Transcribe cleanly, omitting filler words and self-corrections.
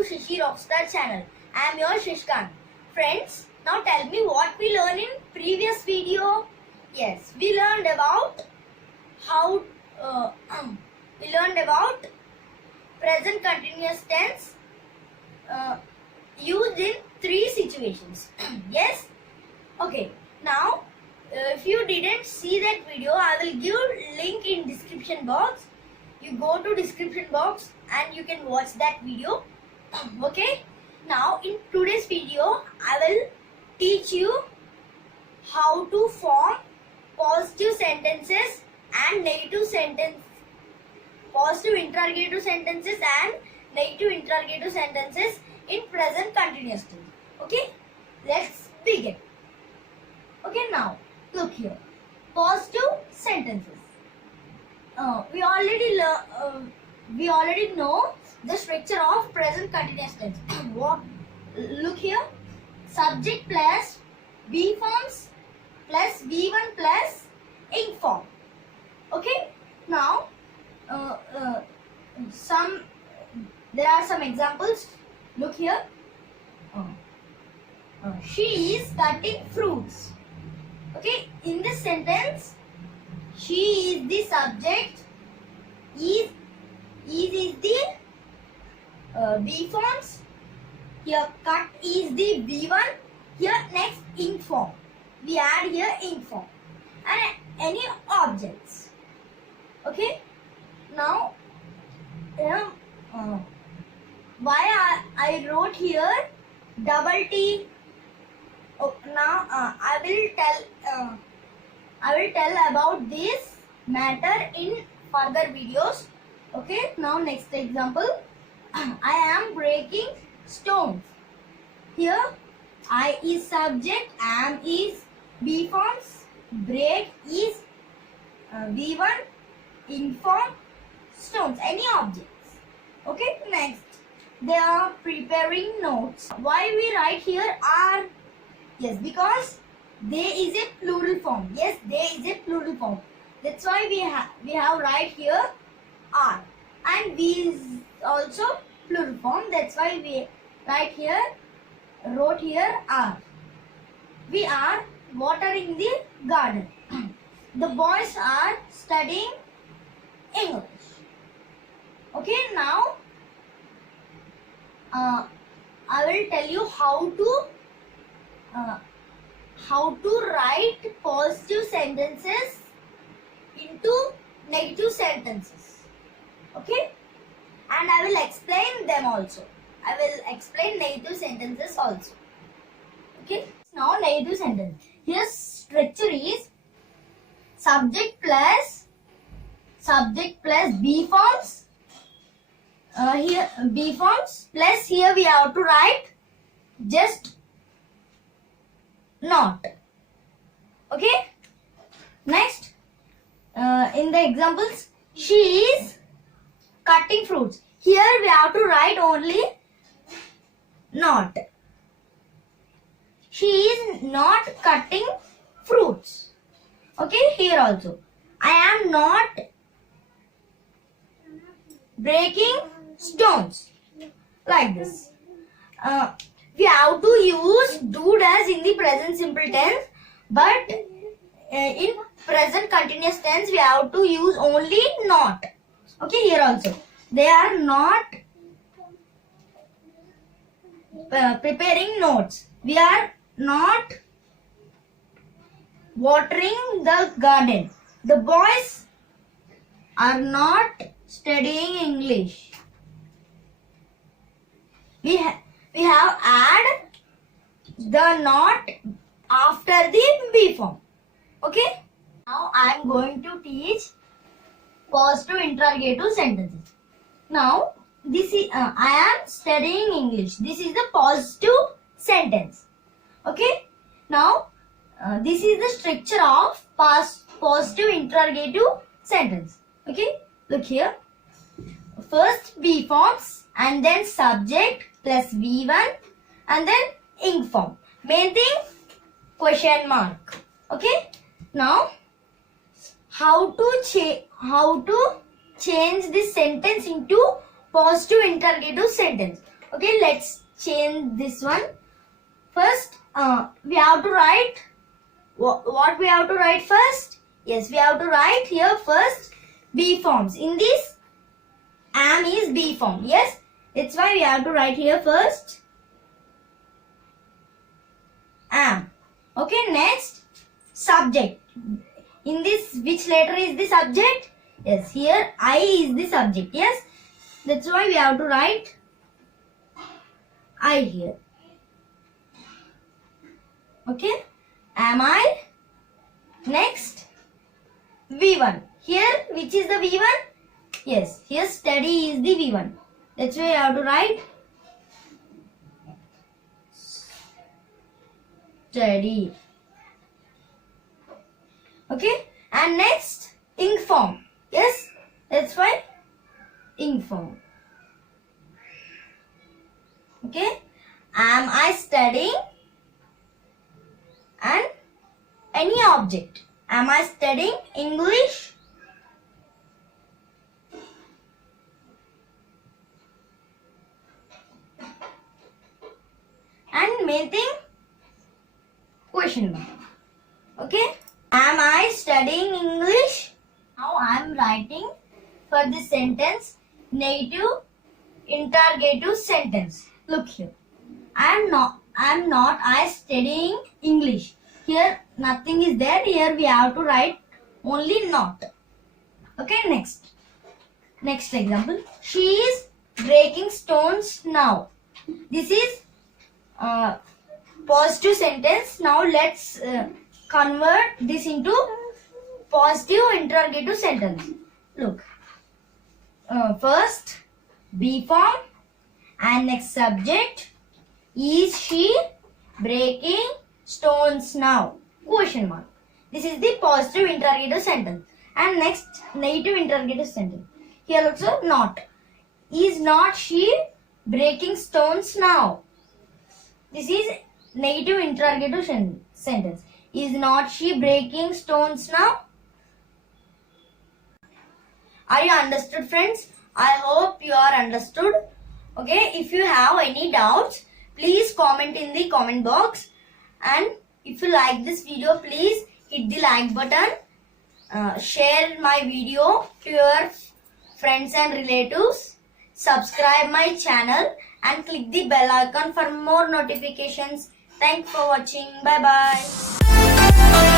to Shishir Rockstar channel. I am your Shishkant. Friends, now tell me what we learned in previous video. Yes, we learned about how we learned about present continuous tense used in 3 situations. Yes? Okay. Now, if you didn't see that video, I will give link in description box. You go to description box and you can watch that video. Okay. Now, in today's video, I will teach you how to form positive sentences and negative positive interrogative sentences and negative interrogative sentences in present continuous tense. Okay, let's begin. Okay, now look here. Positive sentences. We already know the structure of present continuous tense. Look here. Subject plus be forms plus V1 plus ing form. Okay. Now, there are some examples. Look here. She is cutting fruits. Okay. In this sentence, she is the subject. Is the be forms. Here cut is the V1. Here next ing form. We add here ing form and any objects. Okay. Now, why I wrote here double T. Oh, now I will tell about this matter in further videos. Okay. Now next example. I am breaking stones. Here I is subject, am is be forms, break is V1, inform, stones, any objects. Okay, next. They are preparing notes. Why we write here are? Yes, because they is a plural form. Yes, they is a plural form. That's why we have write here are. And we is also plural form. That's why we wrote here are. We are watering the garden. The boys are studying English. Okay, now I will tell you how to write positive sentences into negative sentences. Okay, and I will explain them also. I will explain negative sentences also. Okay, now negative sentence. Here structure is subject plus be forms. Here be forms plus here we have to write just not. Okay. Next, in the examples, she is cutting fruits. Here we have to write only not. She is not cutting fruits. Okay, here also. I am not breaking stones. Like this. We have to use do does in the present simple tense, but in present continuous tense we have to use only not. Okay, here also. They are not preparing notes. We are not watering the garden. The boys are not studying English. We have add the not after the be form. Okay. Now I am going to teach positive interrogative sentences. Now this is I am studying English. This is the positive sentence. Okay. Now this is the structure of positive interrogative sentence. Okay. Look here. First be forms and then subject plus V1 and then ing form. Main thing question mark. Okay. Now how to change this sentence into positive interrogative sentence. Okay, let's change this one. First, we have to write what we have to write first. Yes, we have to write here first B forms. In this, am is B form. Yes, that's why we have to write here first am. Okay, next subject. In this, which letter is the subject? Yes, here I is the subject. Yes, that's why we have to write I here. Okay, am I? Next, V1. Here, which is the V1? Yes, here study is the V1. That's why you have to write study. Okay, and next, ink form. Yes, that's why ink form. Okay, am I studying? And any object. Am I studying English? And main thing, question mark. Okay, am I studying English? Now I am writing for this sentence negative interrogative sentence. Look here. I am not studying English. Here nothing is there. Here we have to write only not. Okay, next example. She is breaking stones now. This is positive sentence. Now let's convert this into positive interrogative sentence. Look, first B form and next subject. Is she breaking stones now? Question mark. This is the positive interrogative sentence. And next negative interrogative sentence. Here also not. Is not she breaking stones now? This is negative interrogative sentence. Is not she breaking stones now? Are you understood, friends? I hope you are understood. Okay, if you have any doubts, please comment in the comment box. And if you like this video, please hit the like button. Share my video to your friends and relatives. Subscribe my channel and click the bell icon for more notifications. Thanks for watching. Bye bye.